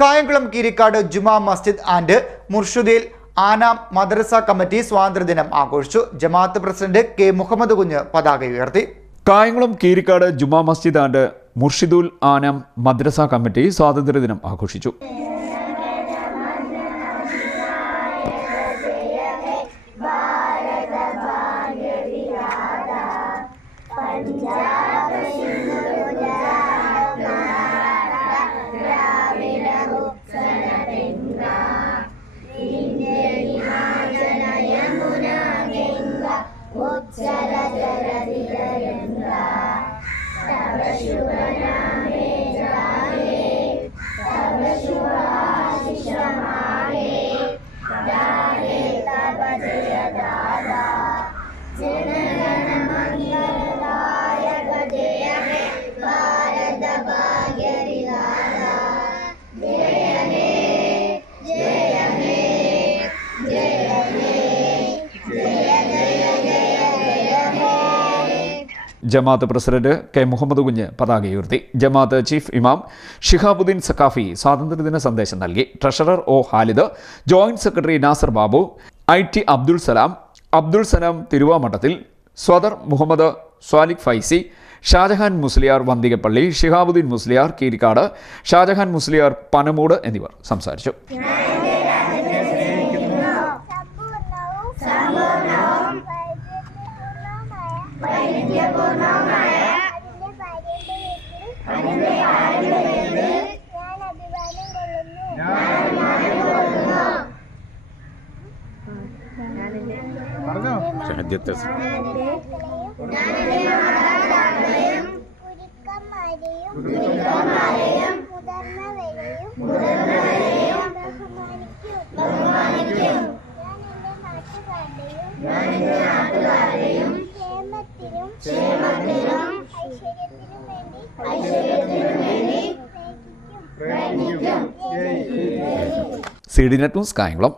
Kayamkulam Keerikkad Juma Masjid and മുർഷുദീൽ Anam Madrasa committee സ്വാതന്ത്ര്യദിനം ആഘോഷിച്ചു. ജമാഅത്ത് പ്രസിഡന്റ് കെ മുഹമ്മദ് കുഞ്ഞ് പതാക ഉയർത്തി. കായംകുളം കീരിക്കാട് ജുമാ മസ്ജിദ് ആൻഡ് മുർഷിദുൽ ആനാം മദ്രസ കമ്മിറ്റി സ്വാതന്ത്ര്യദിനം ആഘോഷിച്ചു. Pashubana ജമാഅത്ത് പ്രസിഡന്റ് കെ മുഹമ്മദ് കുഞ്ഞ് പതാക ഉയർത്തി ജമാഅത്ത് ചീഫ് ഇമാം ഷിഹാബുദ്ദീൻ സക്കാഫി സ്വാതന്ത്ര്യദിന സന്ദേശം നൽകി. Treasurer O Khalid joint secretary Nasar Babu I T Abdul Salam Abdul Salam തിരുവാമഠത്തിൽ സ്വദർ Muhammad Swaliq Faizy Shajahan Musliyar Vanthikappally Shihabuddin Musliyar Keerikkad Shajahan Musliyar Panamood എന്നിവർ സംസാരിച്ചു. പ്രയത്നിക്കും C D net news Kayamkulam.